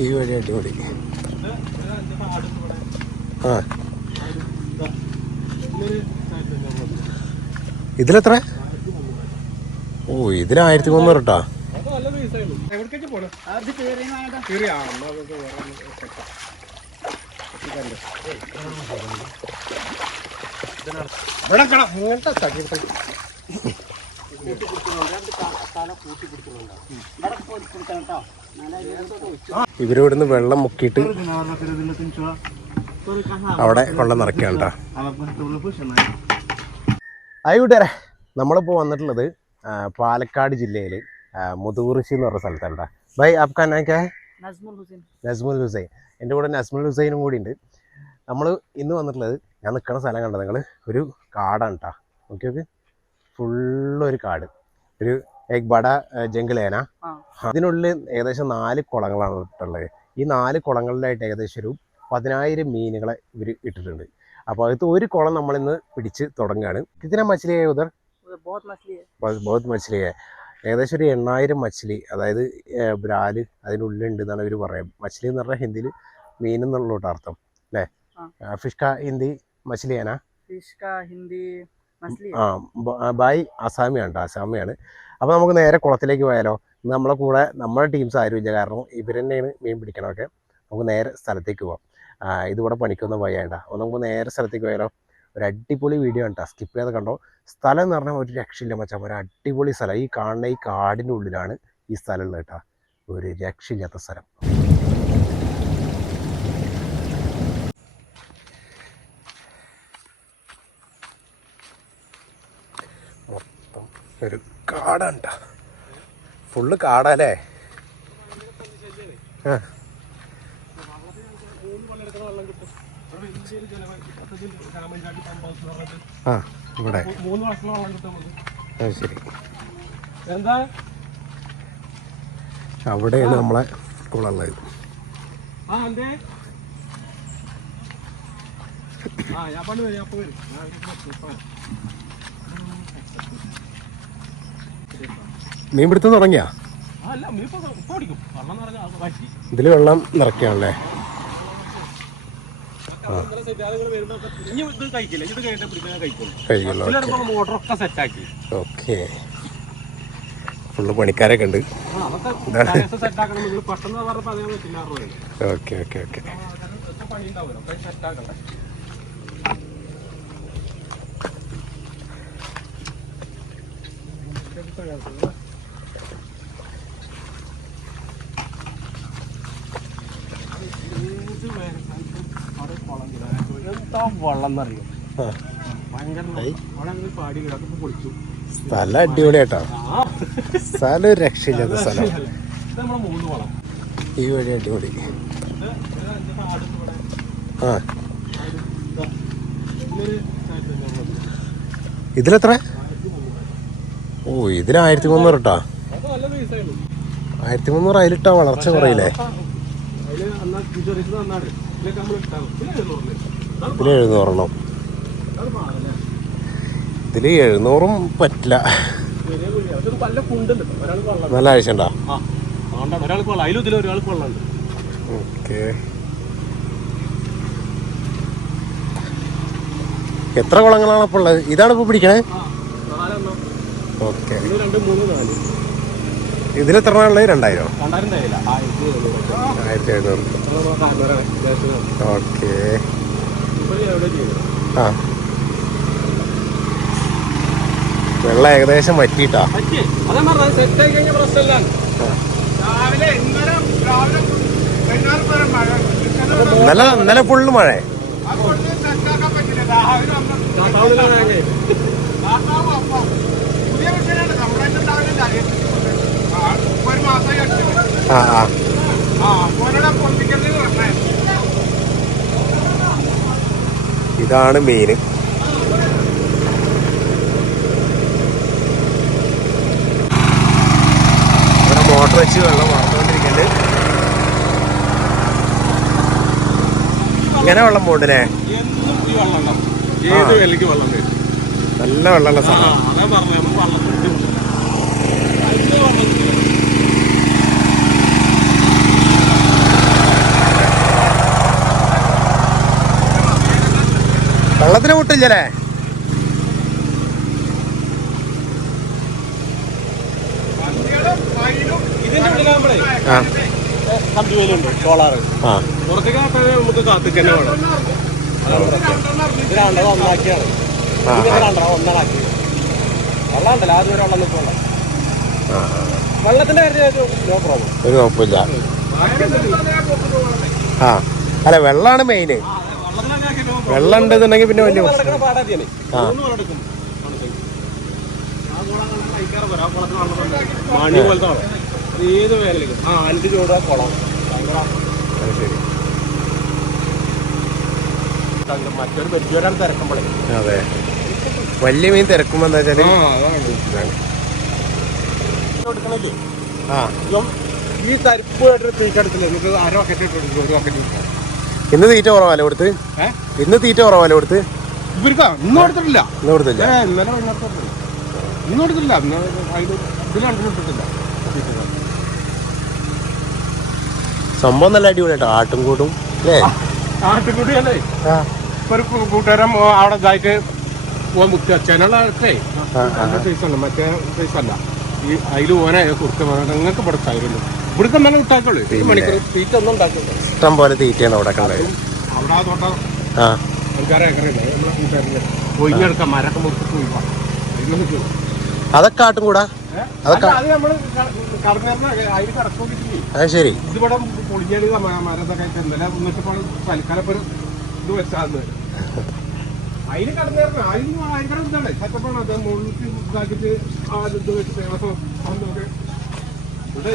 ഈ വഴി അടിപൊളി ആ. ഇതിലെത്ര? ഓ ഇതിന് ആയിരത്തി മുന്നൂറ് കേട്ടോ കൂട്ടി പിടിക്കുന്നുണ്ട് രണ്ട് കൂട്ടി. ഇവരിവിടുന്ന് വെള്ളം മുക്കിയിട്ട് അവിടെ വെള്ളം നിറയ്ക്കുകയാണ് കേട്ടോ. ആയി നമ്മളിപ്പോൾ വന്നിട്ടുള്ളത് പാലക്കാട് ജില്ലയിൽ മുതുകുറിശി എന്ന് പറഞ്ഞ സ്ഥലത്താണ് ബൈ അഫ്ഖാനൊക്കെ നസ്മുൽ ഹുസൈൻ. എന്റെ കൂടെ നസ്മുൽ ഹുസൈനും കൂടി ഉണ്ട്. നമ്മൾ ഇന്ന് വന്നിട്ടുള്ളത് ഞാൻ നിൽക്കുന്ന സ്ഥലം കണ്ടത് നിങ്ങൾ ഒരു കാടാണ് കേട്ടോ ഓക്കെ ഓക്കെ ഫുള്ളൊരു കാട്. ഒരു ബട ജംഗിളേന അതിനുള്ളിൽ ഏകദേശം നാല് കുളങ്ങളാണ് ഇട്ടുള്ളത് ഈ നാല് കുളങ്ങളിലായിട്ട് ഏകദേശം ഒരു പതിനായിരം മീനുകളെ ഇവർ ഇട്ടിട്ടുണ്ട്. അപ്പോൾ അകത്ത് ഒരു കുളം നമ്മളിന്ന് പിടിച്ച് തുടങ്ങുകയാണ് കിത്തിന മച്ചിലിയെ ഉദർ? ബോധ് മച്ചിലിയെ. ഏകദേശം ഒരു എണ്ണായിരം മച്ചിലി അതായത് ബ്രാൽ അതിനുള്ളിലുണ്ട് എന്നാണ് ഇവർ പറയാം. മച്ചിലി എന്ന് പറഞ്ഞാൽ ഹിന്ദിയിൽ മീൻ എന്നുള്ള അർത്ഥം അല്ലേ? ഫിഷ്ക ഹിന്ദി മച്ചിലിയാനാ ഫിഷ്ക ഹിന്ദി ആ ബായ് അസാമിയാണ് കേട്ടോ അസാമിയാണ്. അപ്പോൾ നമുക്ക് നേരെ കുളത്തിലേക്ക് പോയാലോ? ഇന്ന് നമ്മളെ കൂടെ നമ്മുടെ ടീംസ് ആരും ഇല്ല. കാരണം ഇവർ തന്നെയാണ് മീൻ പിടിക്കണമൊക്കെ നമുക്ക് നേരെ സ്ഥലത്തേക്ക് പോവാം. ഇതിവിടെ പണിക്കൊന്നും വയ്യാണ്ട. അപ്പോൾ നമുക്ക് നേരെ സ്ഥലത്തേക്ക് പോയാലോ? ഒരു അടിപൊളി വീഡിയോ ആണ് സ്കിപ്പ് ചെയ്യാതെ കണ്ടോ? സ്ഥലം എന്ന് പറഞ്ഞാൽ ഒരു രക്ഷയില്ല മച്ചാൻ ഒരു അടിപൊളി സ്ഥലം. ഈ കാണുന്ന ഈ കാടിന്റെ ഉള്ളിലാണ് ഈ സ്ഥലം ഉള്ളത് കേട്ടോ ഒരു രക്ഷയില്ലാത്ത സ്ഥലം. ഒരു കാടാണ്ട. ഫുള്ള് കാടല്ലേ? ആ. ആ ഇവിടെ. അത് ശരി. എന്താ? അവിടെയാണ് നമ്മളെ കുളമുള്ളത് ആ ഞാൻ പണ്ട് വരും അപ്പോൾ വരും ഞാൻ ഇപ്പൊ വരാം. മീൻ പിടുത്തം തുടങ്ങിയാ ആ അല്ല മീൻ ഇപ്പൊ ഇപ്പൊ ഓടിക്കും വെള്ളം നിറഞ്ഞ അത് തുടങ്ങിയാ ഇതിൽ വെള്ളം നിറയ്ക്കുകയാണല്ലേ ഓക്കെ ഫുള്ള് പണിക്കാരൊക്കെ ഉണ്ട്. ഓക്കെ ഓക്കെ ഓക്കെ പണി ഉണ്ടാവുമല്ലോ ഒക്കെ സെറ്റാക്കണ്ടേ എന്താ വെള്ളം എന്നറിയോ ആ ഭയങ്കര അവിടെ അങ്ങനെ പാടി അതൊക്കെ പൊളിച്ചു സ്ഥലം അടിപൊളിയാട്ടോ ആട്ടോ സ്ഥലം രക്ഷയില്ലാത്ത സ്ഥലം ഈ വഴി അടിപൊളി. ഇതിലെത്ര? ഓ ഇതിന് ആയിരത്തി മുന്നൂറ് ഇട്ടാ? ആയിരത്തി മുന്നൂറ് അതിലിട്ടാ വളർച്ച കുറയില്ലേ? ഇതിൽ എഴുന്നൂറെണ്ണം. ഇതിൽ എഴുന്നൂറും പറ്റില്ല. നല്ല ആഴ്ച ഉണ്ടാ എത്ര കുളങ്ങളാണ് ഇപ്പോൾ ഉള്ളത്? ഇതാണ് ഇപ്പോൾ പിടിക്കണേ? ഓക്കെ. ഇത് എത്ര ഉള്ളത്? രണ്ടായിരം? ആയിരത്തി എഴുന്നൂറ് ഓക്കെ. ഇപ്പൊ എവിടെ ചെയ്യുന്നത് ആ. വെള്ളം ഏകദേശം പറ്റിട്ടാ നല്ല നല്ല രാവിലെ ഇന്നലെ രാവിലെ ഇന്നലെ ഫുള്ള് മഴ പുതിയ ആ ആ. ഇതാണ് മെയിൻ ഇവിടെ മോട്ടർ വെച്ച് വെള്ളം വാർത്തുകൊണ്ടിരിക്കുന്നുണ്ട്. ഇങ്ങനെ വെള്ളം പോണ്ടല്ലേ? നല്ല വെള്ളമുള്ള ആ സ്ഥലം അതാ പറഞ്ഞു നമുക്ക് വെള്ളം കിട്ടും. അതിന്റെ വെള്ളം വെള്ളത്തിന് ഉള്ളിലാകുമ്പോഴേ ആ. സോളാറ് നമുക്ക് വേണം. ഇത് ഒന്നാക്കിയാണ്. ആ, ഇത് രണ്ടോ ഒന്നാക്കി. വെള്ളം ഉണ്ടല്ലോ ആദ്യം വെള്ളം നിൽക്കുള്ള ആ, ആ. വെള്ളത്തിന്റെ കാര്യം നോ പ്രോബ്ലം ഒരു കുഴപ്പമില്ല. ആ. അല്ല വെള്ളമാണ് മെയിന് വെള്ളം ഉണ്ടെന്നുണ്ടെങ്കിൽ പിന്നെ വലിയ ആ. മണി പോലത്തെ ഏത് അഞ്ച് ചൂട് കുളം. അത് ശരി. തങ്കം. മറ്റൊരു പരിചയം തിരക്കുമ്പോഴേ അതെ. വലിയ മീൻ തിരക്കുമ്പോ എന്താ വെച്ചാൽ ഈ തരിപ്പ് തീക്കടത്തില്ലേ നമുക്ക് അര ബക്കറ്റ് ഇട്ടു ഒരു ബക്കറ്റ് കൊടുക്കാം ഇന്ന് തീറ്റ കുറവാല കൊടുത്ത്? ഇന്ന് തീറ്റ കുറവാല കൊടുത്ത്? ഇവർക്കാ ഇന്നും കൊടുത്തിട്ടില്ല. ഇന്ന് കൊടുത്തില്ല. ഇന്നലെ കൊടുത്തില്ല ഇന്ന് ഇട്ടിട്ടില്ല. സംഭവം നല്ല അടിപൊളി കേട്ടോ ആട്ടും കൂട്ടും അല്ലേ? ആട്ടുകുടിയല്ലേ ആ. ഇപ്പൊ ഒരു കൂട്ടുകാരൻ അവിടെ ഇതായിട്ട് പോവാൻ. സൈസല്ല മറ്റേ സൈസല്ല ഈ അതിൽ ഓനെ കുറച്ച് നിങ്ങൾക്ക് ഇവിടെ ഇവിടുത്തെ തന്നെ ഉണ്ടാക്കുള്ളൂ. മണിക്കൂർ തീറ്റ ഒന്നും ഇഷ്ടം പോലെ തീറ്റയാണ് അവിടെ കണ്ടത് അവിടെ ആ തോട്ടം ആ. ഒഴിഞ്ഞെടുക്കാം മരൊക്കെ അതൊക്കെ ആട്ടും കൂടാ? അതൊക്കെ അത് ശരി. ഇതിവിടെ പൊളിഞ്ഞടി മരത്തൊക്കെ ആയിട്ട് ഇന്നലെ എന്നിട്ടിപ്പോൾ തൽക്കാലം ഇപ്പൊ ഒരു ഇത് വെച്ചാന്ന്. അതിന് കടന്നേർന്ന അതിന് ഭയങ്കര ഇതാണ്. സെറ്റപ്പാണ് അത് മുകളിൽ ഇതാക്കിയിട്ട് ആ ഇത് വെച്ച് ഫേമസ് അതൊക്കെ ഇവിടെ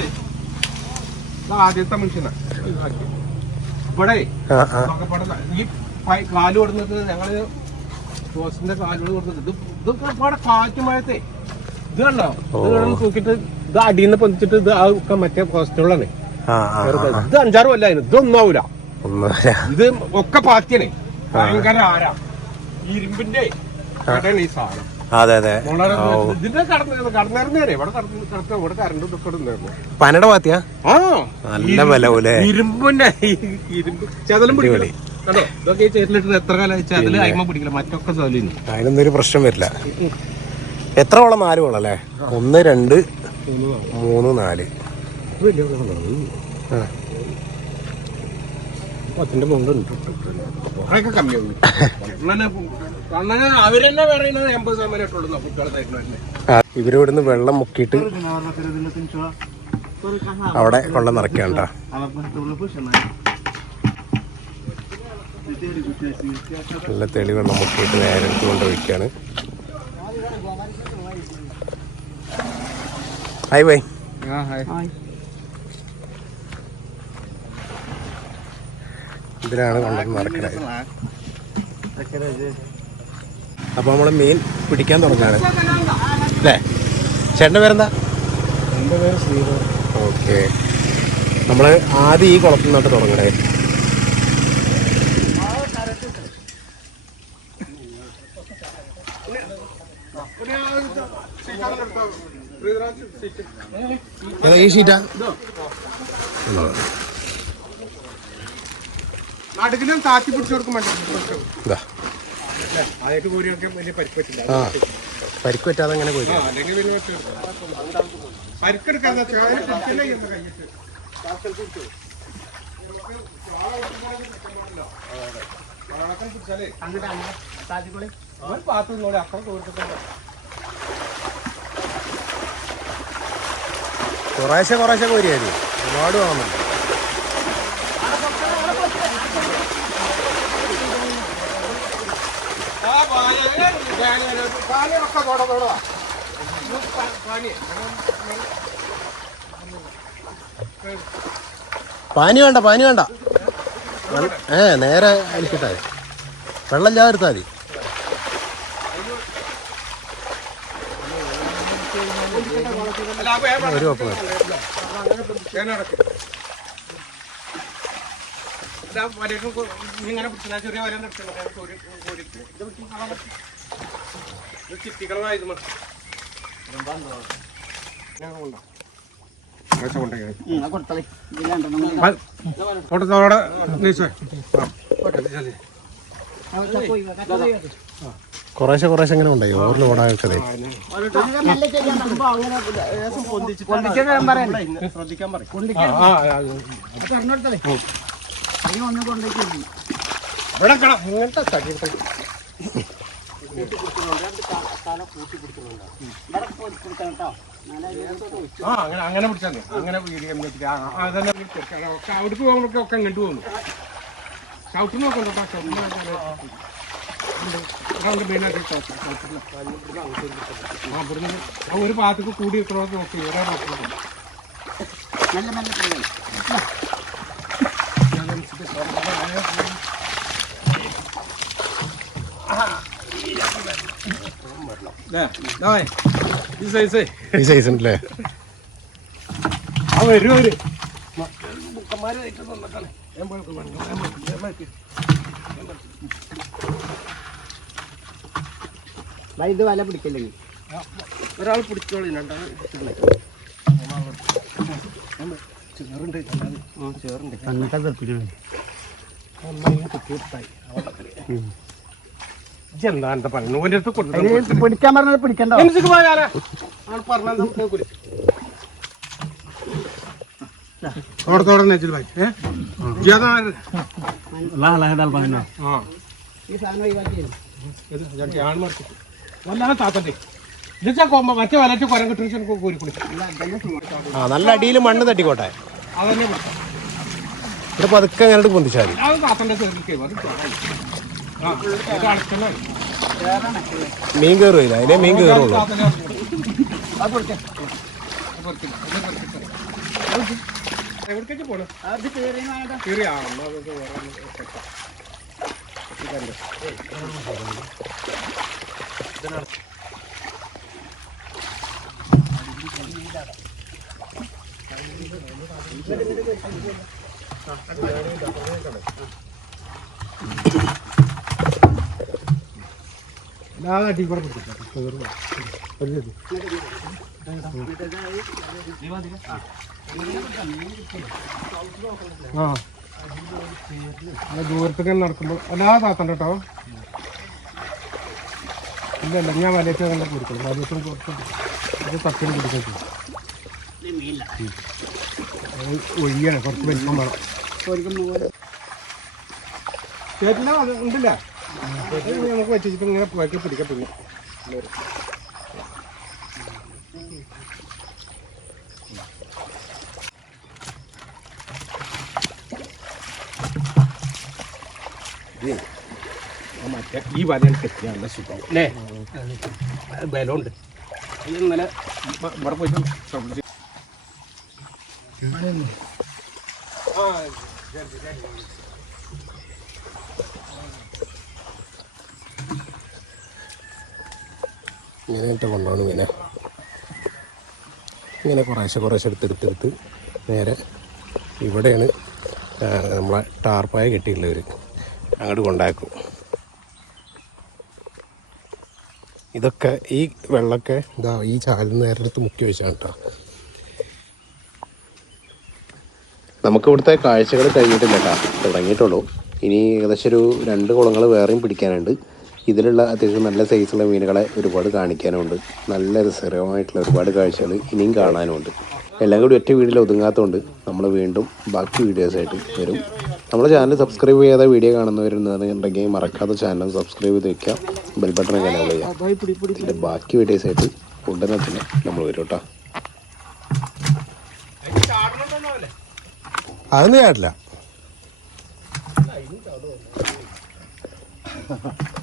ആദ്യത്തെ മനുഷ്യനാ. ഇതാക്കി. ഇവിടെ ആ ആ. ഒക്കെ ഇവിടെ ഈ പൈ- കാൽ കൊടുത്തിട്ട് ഞങ്ങൾ ബോസിന്റെ കാലുകൾ കൊടുത്തിട്ട് ഇത് ഇതൊക്കെ ഇവിടെ കാറ്റ് മഴത്തെ ഇത് കണ്ടോ? ഇത് വേണം തൂക്കിട്ട് ഇത് അടിയിൽ നിന്ന് പൊന്തിച്ചിട്ട് ഇത് ആ ഒക്കെ മറ്റേ വെറുതെ. ഇത് അഞ്ചാറ് കൊല്ലായിരുന്നു ഇതൊന്നും ആവൂല. ഇത് ഒക്കെ പാത്തിയാണ്. ഭയങ്കര ആരാ? ഇരുമ്പിന്റെ കടയാണ് ഈ സാധനം. അതെ അതെ. പനട പനയുടെ ആ. നല്ല വില ഇരുമ്പിന്റെ ഈ ഇരുമ്പ് ചതലും ചതലിന് അതിനൊന്നും ഒരു പ്രശ്നം വരില്ല. എത്ര വളം നാല് വളം അല്ലേ ഒന്ന് രണ്ട് മൂന്ന് നാല്. ആ. പത്തിന്റെ മുണ്ടുണ്ട് കുറെയൊക്കെ കണ്ണനെ അവരെന്നെ പറയുന്നത് എൺപത് ശതമാനം ഇട്ടുള്ളൂ കുട്ടികളെ തരുന്നതന്നെ ആ, ഇവർ ഇവിടുന്ന് വെള്ളം മുക്കിയിട്ട് അവിടെ കൊള്ള നിറയ്ക്കാൻ കേട്ടോ നല്ല തെളി വെള്ളം മുക്കിയിട്ട് നേരെ എടുത്ത് കൊണ്ട് ഒഴിക്കാണ് ഹായ് ബൈ ഇതിലാണ് കൊണ്ടുവന്ന് നടക്കുന്നത് അപ്പോൾ നമ്മൾ മീൻ പിടിക്കാൻ തുടങ്ങാണ്. അല്ലേ? ചേട്ടന്റെ പേരെന്താ? എന്റെ പേര് ശ്രീധർ. ഓക്കെ. നമ്മൾ ആദ്യം ഈ കുളത്തിൽ നിന്നിട്ട് തുടങ്ങണേ. ഏതാ ഈ ഷീറ്റാ? നടുക്കിലും താത്തി പിടിച്ചു കൊടുക്കും വേണ്ട? ഇതാ ആദ്യമായിട്ട് കോരിയൊക്കെ വലിയ പരിക്ക് പറ്റില്ല. പരിക്ക് പറ്റാതെ അങ്ങനെ പോയി. ആ, അല്ലെങ്കിൽ വലിയ അപ്പുറം തോർത്തിട്ടുണ്ട് കുറേശ്ശെ കുറേശ്ശെ കോരിയായിരുന്നു. ഒരുപാട് വേണമെന്നില്ല ആ പാനി പാനിയൊക്കെ തോട തോടാ പാനി വേണ്ട പാനി വേണ്ട. ഏ നേരെ അലിക്കട്ടെ വെള്ളം ചാർത്താ മതി. ഒരു കുഴപ്പമില്ല ഇങ്ങനെ ചെറിയ വര തോട്ടത്തോടെ കുറേശ്ശെ കുറേശ്ശെ ഇങ്ങനെ ഉണ്ടായി ഓറിൽ ഓടാക്കതേ ശ്രദ്ധിക്കാൻ ഇവിടെ പിടിക്കുന്നുണ്ട് ആ അങ്ങനെ അങ്ങനെ പിടിച്ചാൽ മതി. അങ്ങനെ അതന്നെ അവിടേക്ക് പോകുമ്പോഴൊക്കെ ഒക്കെ ഇങ്ങോട്ട് പോകുന്നു. ഷൗട്ട് നോക്കണ്ടോ മെയിനായിട്ട് ഷൗട്ട് ആ ഇവിടുന്ന് ആ ഒരു ഭാഗത്തേക്ക് കൂടി നിൽക്കണോ നോക്കി. വേറെ നോക്കുന്നു നല്ല സൈസ് ഈ സൈസ് ഉണ്ടല്ലേ? ആ വരും അവർ ഇത് വല പിടിക്കില്ലെങ്കിൽ ഒരാൾ പിടിച്ചോളി ചേറുണ്ട്. എന്താ എന്താ പറഞ്ഞു ഓന്റെ അടുത്ത് കൊടുത്തു പിടിക്കാൻ പറഞ്ഞത് പിടിക്കണ്ടോ? ഭായി നല്ല അടിയിൽ മണ്ണ് തട്ടിക്കോട്ടെ. അതന്നെ പതുക്കെ അങ്ങനെ പൊന്തിച്ചാൽ മതി. മീൻ കയറില്ല അതിനെ മീൻ കയറുള്ളൂ എവിടേക്ക് പോണു അത് കയറിയാണ് കയറി ആ എന്നാ നമുക്ക് വേറെ ഒന്ന് സെറ്റാക്കാം. ഇതല്ലേ. അല്ലാതെ അടി കൂടെ പിടിച്ചിട്ട് കയറുക ആ അത് ദൂരത്തേക്ക് നടക്കുമ്പോൾ അല്ലാതെ താത്തണ്ട കേട്ടോ. ഇല്ല ഇല്ല. ഞാൻ വലിയ കൊടുക്കണം വലിയ കുറച്ച് അത് തട്ടിന് ഒഴിയാണ്. കുറച്ച് വലിപ്പം വേണം. ഉണ്ടല്ല? നമുക്ക് വെച്ചിട്ട് ഇങ്ങനെ പോയൊക്കെ പിടിക്കാൻ പിന്നെ മറ്റേ ഈ വലയാണ് കെട്ടിയ നല്ല സുഖം അല്ലേ ബലമുണ്ട് ഇന്നലെ ഇപ്പ- ഇവിടെ പോയിട്ട് ശ്രമിച്ചു ആ ഇങ്ങനെ ഇട്ട് കൊണ്ടാണ് ഇങ്ങനെ. ഇങ്ങനെ കുറേശ്ശെ കുറേശ്ശെ എടുത്തെടുത്തെടുത്ത് നേരെ ഇവിടെയാണ് നമ്മളെ ടാർപ്പായ കെട്ടിയിട്ടുള്ളവർ അങ്ങോട്ട് കൊണ്ടാക്കും. ഇതൊക്കെ ഈ വെള്ളമൊക്കെ ഇതാ ഈ ചാലിന് നേരെ എടുത്ത് മുക്കി വെച്ചാണ് കേട്ടോ. നമുക്ക് ഇവിടുത്തെ കാഴ്ചകൾ കഴിഞ്ഞിട്ടില്ല കേട്ടോ. തുടങ്ങിയിട്ടുള്ളൂ. ഇനി ഏകദേശം ഒരു രണ്ട് കുളങ്ങൾ വേറെയും പിടിക്കാനുണ്ട്. ഇതിലുള്ള അത്യാവശ്യം നല്ല സൈസുള്ള മീനുകളെ ഒരുപാട് കാണിക്കാനുണ്ട്. നല്ല രസകരമായിട്ടുള്ള ഒരുപാട് കാഴ്ചകൾ ഇനിയും കാണാനുമുണ്ട് എല്ലാം കൂടി ഒറ്റ വീഡിയോയിൽ ഒതുങ്ങാത്തതുകൊണ്ട് നമ്മൾ വീണ്ടും ബാക്കി വീഡിയോസായിട്ട് വരും. നമ്മുടെ ചാനൽ സബ്സ്ക്രൈബ് ചെയ്യാതെ വീഡിയോ കാണുന്നവരുണ്ടെന്നുണ്ടെങ്കിൽ മറക്കാതെ ചാനൽ സബ്സ്ക്രൈബ് ചെയ്ത് വെക്കാം ബെൽ ബട്ടൺ എനേബിൾ ചെയ്യാം ഇതിന്റെ ബാക്കി വീഡിയോസായിട്ട് ഉടനെ തന്നെ നമ്മൾ വരും കേട്ടോ. അതൊന്നും ചാടില്ല